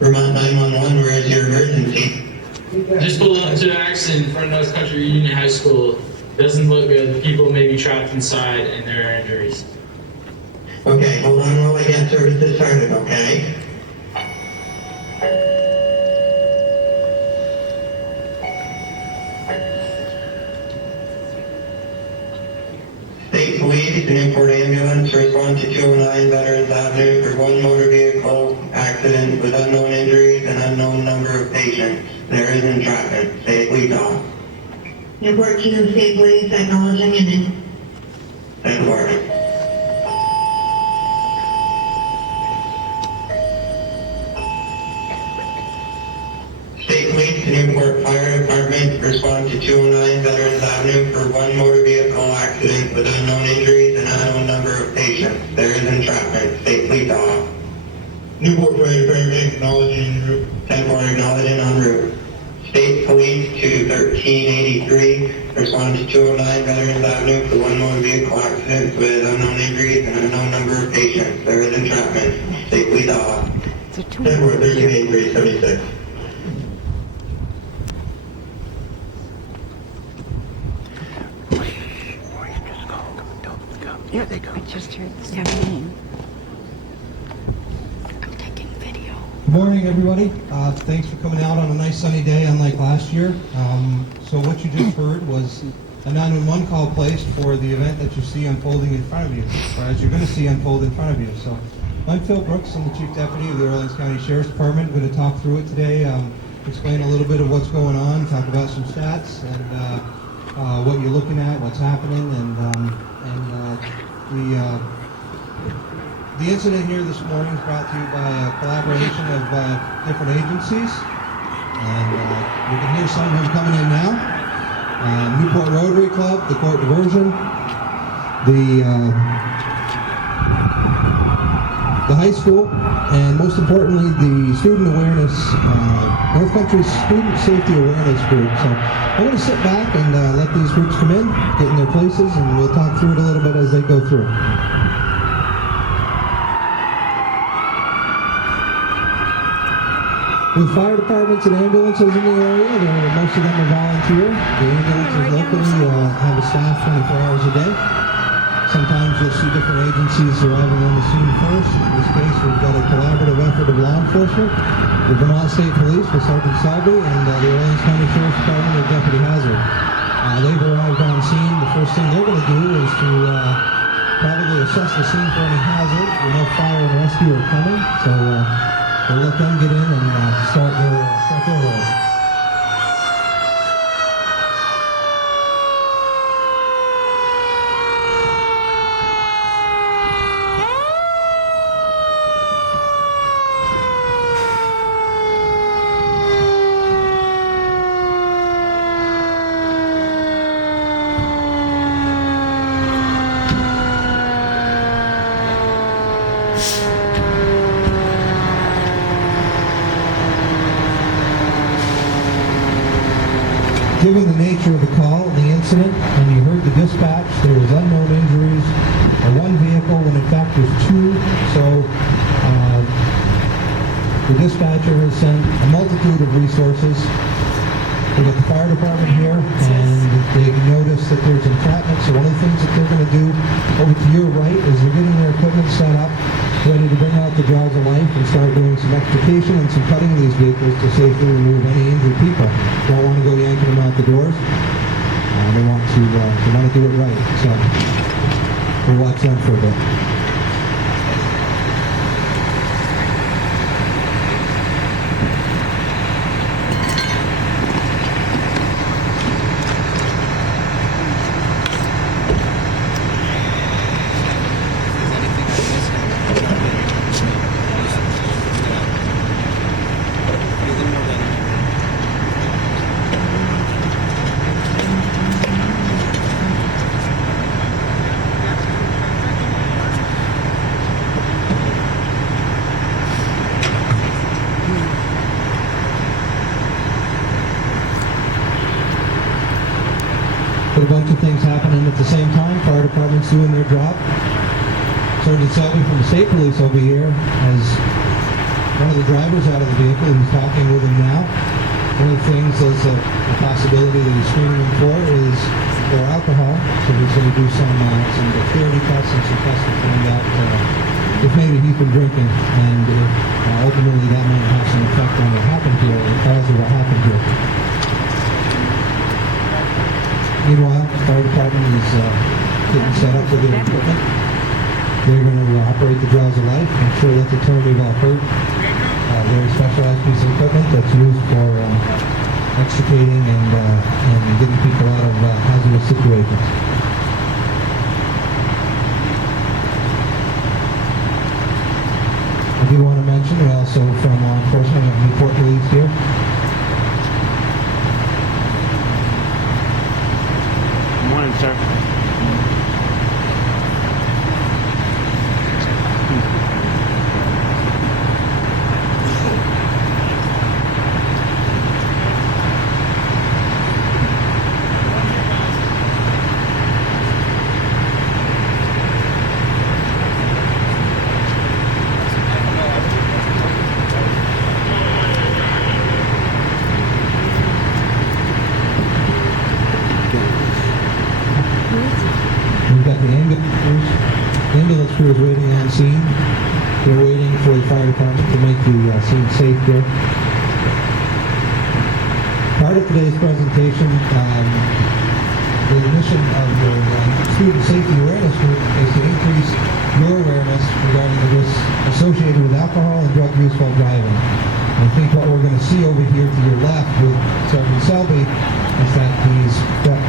Vermont 911, where is your emergency? Just pulled up to an accident in front of North Country Union High School. Doesn't look good. The people may be trapped inside and there are injuries. Okay, hold on while I get services started, okay? State Police, an Newport ambulance, respond to 209 Veterans Avenue for one motor vehicle accident with unknown injuries and unknown number of patients. There is entrapment. State Police off. Newport 2 State Police acknowledging and Thank you. State Police, the Newport Fire Department, respond to 209 Veterans Avenue for one motor vehicle accident with unknown injuries and unknown number of patients. There is entrapment. State Police off. Newport Fire Department, acknowledging en route. 10-4, acknowledging en route. State Police to 1383, respond to 209 Veterans Avenue for one motor vehicle accident with unknown injuries and unknown number of patients. There is entrapment. State Police off. 10-4, 1383, 76. There they go. I just heard the name. I'm taking video. Good morning, everybody. Thanks for coming out on a nice sunny day, unlike last year. So what you just heard was a 911 call placed for the event that you see unfolding in front of you, or as you're going to see unfold in front of you. So I'm Phil Brooks. I'm the Chief Deputy of the Orleans County Sheriff's Department. I'm going to talk through it today, explain a little bit of what's going on, talk about some stats, and what you're looking at, what's happening, and the incident here this morning is brought to you by a collaboration of different agencies, and you can hear some of them coming in now. Newport Rotary Club, the Court Diversion, the high school, and most importantly, the Student Awareness, North Country Student Safety Awareness Group. So I'm going to sit back and let these groups come in, get in their places, and we'll talk through it a little bit as they go through. With fire departments and ambulances in the area, most of them are volunteer. The ambulances locally have a staff 24 hours a day. Sometimes you'll see different agencies arriving on the scene first. In this case, we've got a collaborative effort of law enforcement, the Vermont State Police with Sergeant Selby, and the Orleans County Sheriff's Department with Deputy Hazard. They've arrived on scene. The first thing they're going to do is to probably assess the scene for any hazard. We know fire and rescue are coming, so we'll let them get in and start their role. Given the nature of the call and the incident, and you heard the dispatch, there was unknown injuries, one vehicle when in fact there's two, so the dispatcher has sent a multitude of resources. We've got the fire department here, and they notice that there's entrapment, so one of the things that they're going to do over to your right is they're getting their equipment set up, ready to bring out the jaws of life and start doing some extrication and some cutting of these vehicles to safely remove any injured people. Don't want to go yanking them out the doors. They want to do it right. So we'll watch them for a bit. Got a bunch of things happening at the same time. Fire department's doing their job. Sergeant Selby from the state police over here has one of the drivers out of the vehicle. He's talking with him now. One of the things that's a possibility that he's screening him for is for alcohol. So he's going to do some dexterity tests and some tests to find out if maybe he's been drinking, and if ultimately that might have some effect on what happened here, or the cause of what happened here. Meanwhile, the fire department is getting set up with their equipment. They're going to operate the jaws of life. I'm sure that's a term we've all heard. Very specialized piece of equipment that's used for extricating and getting people out of hazardous situations. I do want to mention, we also from law enforcement have Newport Police here. Good morning, sir. We've got the ambulance crew is waiting on scene. They're waiting for the fire department to make the scene safe here. Part of today's presentation, the mission of the Student Safety Awareness Group is to increase your awareness regarding the risks associated with alcohol and drug use while driving. I think what we're going to see over here to your left with Sergeant Selby is that he's got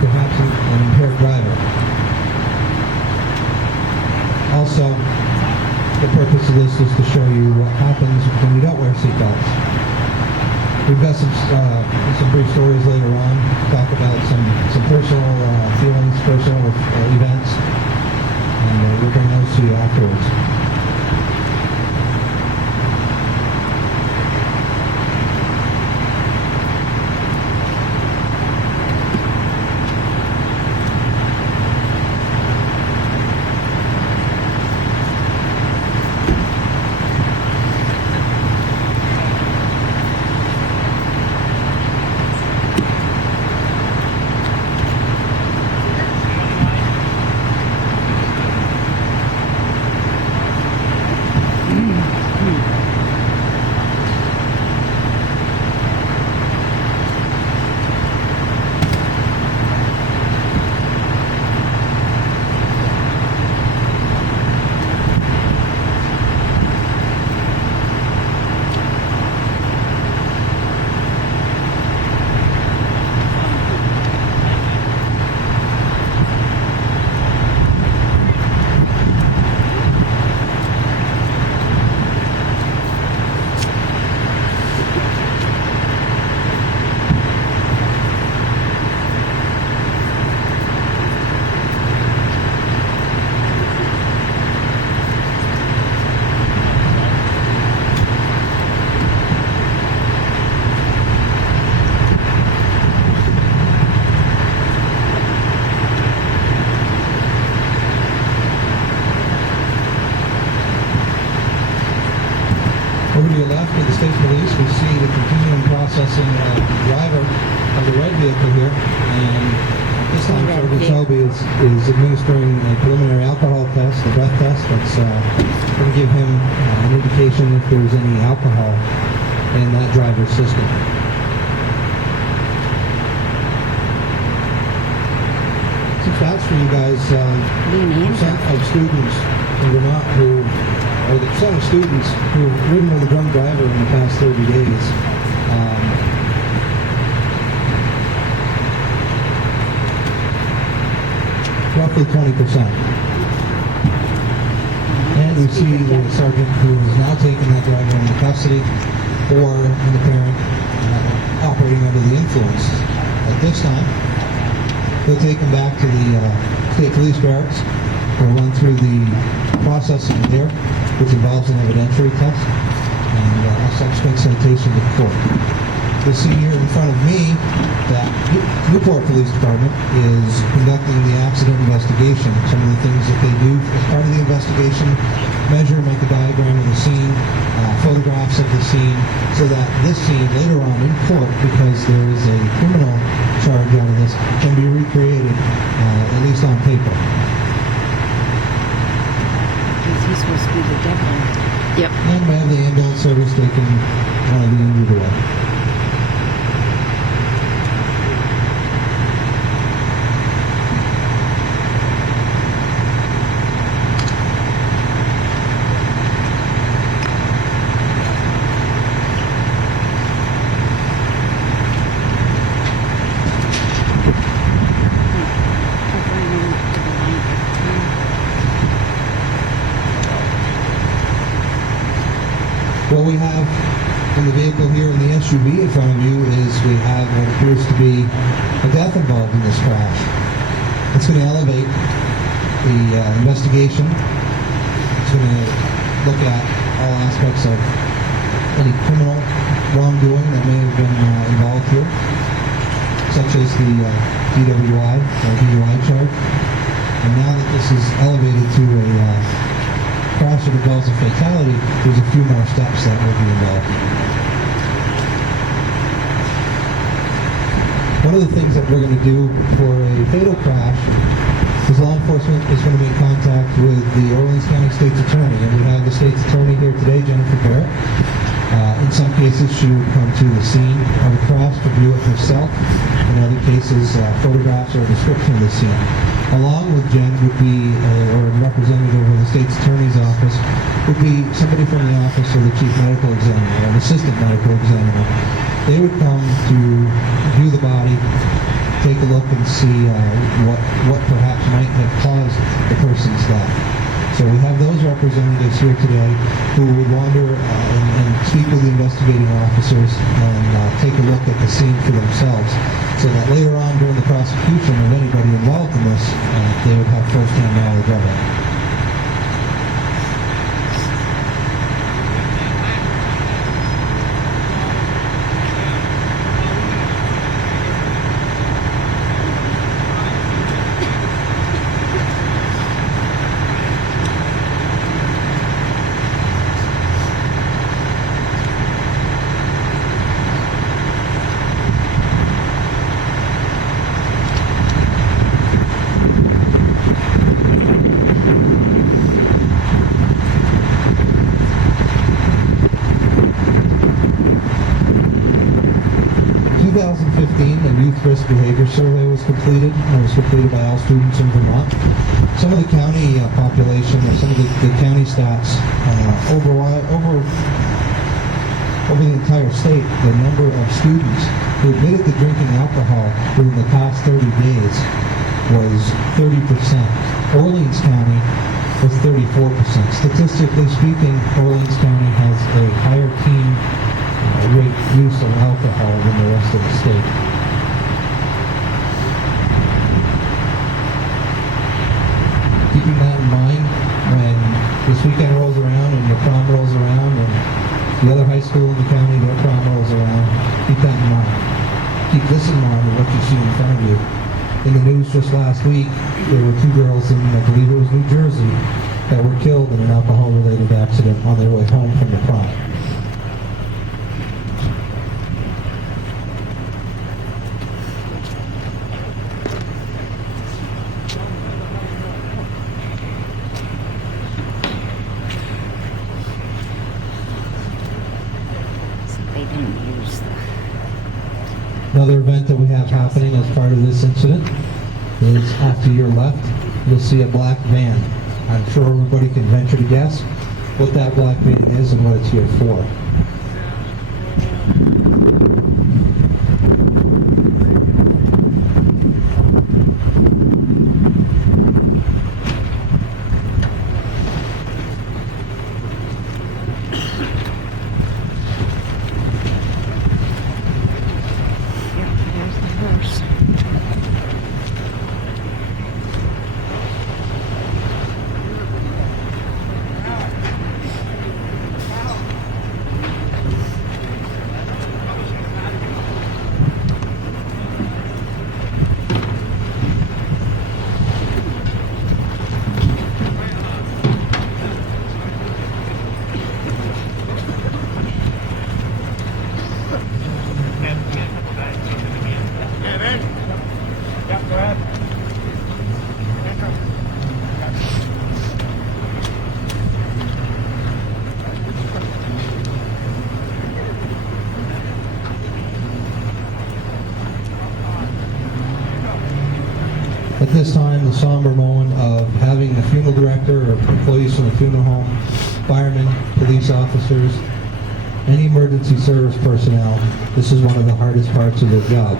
perhaps an impaired driver. Also, the purpose of this is to show you what happens when you don't wear seatbelts. We've got some brief stories later on, talk about some personal feelings, personal events, and we'll bring those to you afterwards. Over to your left with the state police, we see the continuing processing driver of the red vehicle here, and this time Sergeant Selby is administering a preliminary alcohol test, a breath test, that's going to give him an indication if there's any alcohol in that driver's system. Some stats for you guys, percent of students in Vermont or the percent of students who have ridden with a drunk driver in the past 30 days. Roughly 20%. And we see the sergeant who is now taking that driver into custody for an apparent operating under the influence. At this time, he'll take him back to the state police barracks. We'll run through the processing there, which involves an evidentiary test and a subsequent citation to court. You'll see here in front of me that Newport Police Department is conducting the accident investigation. Some of the things that they do as part of the investigation: measure, make a diagram of the scene, photographs of the scene, so that this scene later on in court, because there is a criminal charge out of this, can be recreated, at least on paper. Because he's supposed to be the devil. Yep. And by the ambulance service, they can one of the injured away. What we have in the vehicle here in the SUV in front of you is we have what appears to be a death involved in this crash. It's going to elevate the investigation. It's going to look at all aspects of any criminal wrongdoing that may have been involved here, such as the DWI or DUI charge. And now that this is elevated to a crash that involves a fatality, there's a few more steps that will be involved. One of the things that we're going to do for a fatal crash is law enforcement is going to be in contact with the Orleans County State's Attorney, and we have the State's Attorney here today, Jennifer Barrett. In some cases, she would come to the scene of a crash to view it herself. In other cases, photographs or a description of the scene. Along with Jen would be, or a representative of the State's Attorney's Office, would be somebody from the Office of the Chief Medical Examiner, or an Assistant Medical Examiner. They would come to view the body, take a look and see what perhaps might have caused the person's death. So we have those representatives here today who would wander and speak with the investigating officers and take a look at the scene for themselves, so that later on during the prosecution of anybody involved in this, they would have first-hand knowledge of it. 2015, a youth risk behavior survey was completed. It was completed by all students in Vermont. Some of the county population, or some of the county stats, over the entire state, the number of students who admitted to drinking alcohol within the past 30 days was 30%. Orleans County was 34%. Statistically speaking, Orleans County has a higher teen rate use of alcohol than the rest of the state. Keeping that in mind, when this weekend rolls around and the prom rolls around and the other high school in the county, their prom rolls around, keep that in mind. Keep this in mind of what you see in front of you. In the news just last week, there were two girls in, I believe it was New Jersey, that were killed in an alcohol-related accident on their way home from the prom. They didn't use the... Another event that we have happening as part of this incident is off to your left. You'll see a black van. I'm sure everybody can venture to guess what that black van is and what it's here for. Yep, there's the horse. At this time, the somber moment of having the funeral director or employees from the funeral home, firemen, police officers, any emergency service personnel, this is one of the hardest parts of their job.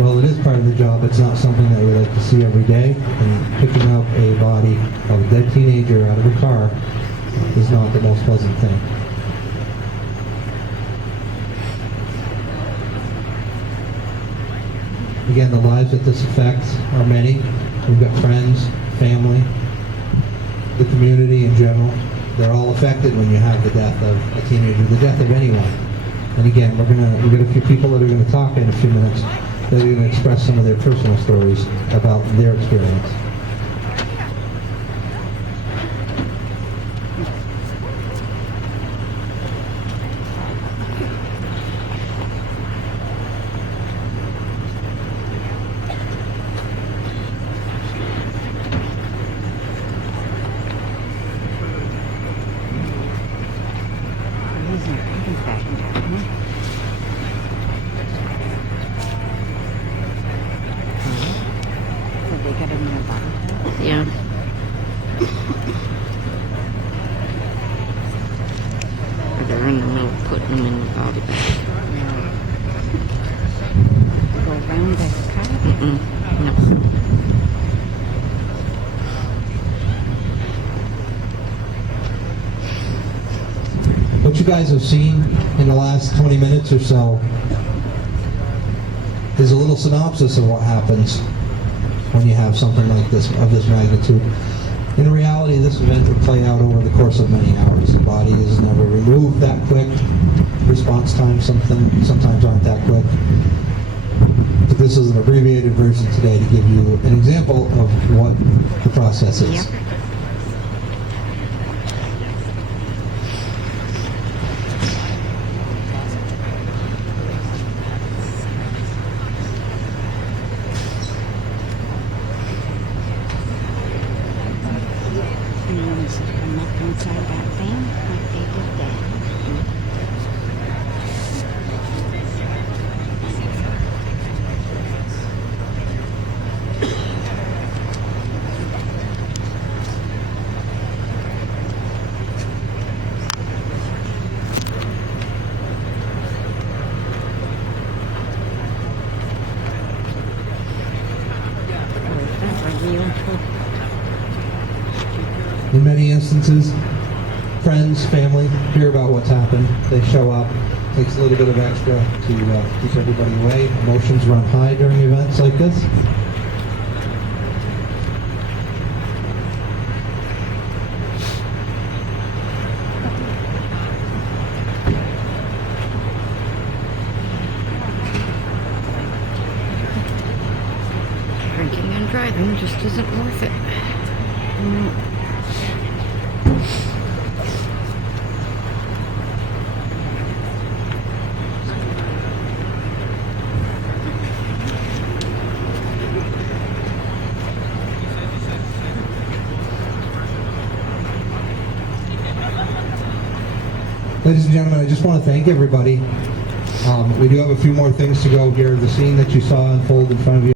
Well, it is part of the job. It's not something that we like to see every day, and picking up a body of a dead teenager out of a car is not the most pleasant thing. Again, the lives that this affects are many. We've got friends, family, the community in general. They're all affected when you have the death of a teenager, the death of anyone. And again, we've got a few people that are going to talk in a few minutes that are going to express some of their personal stories about their experience. He's not coming back down. So they got him in a bottle. Yeah. They're in the middle of putting him in the body bag. Go around the car? No. What you guys have seen in the last 20 minutes or so is a little synopsis of what happens when you have something like this, of this magnitude. In reality, this event would play out over the course of many hours. The body is never removed that quick. Response times sometimes aren't that quick. But this is an abbreviated version today to give you an example of what the process is. Yep. Come up inside that thing like they did that. In many instances, friends, family hear about what's happened. They show up. Takes a little bit of extra to keep everybody away. Emotions run high during events like this. Drinking and driving just isn't worth it. Ladies and gentlemen, I just want to thank everybody. We do have a few more things to go here. The scene that you saw unfold in front of you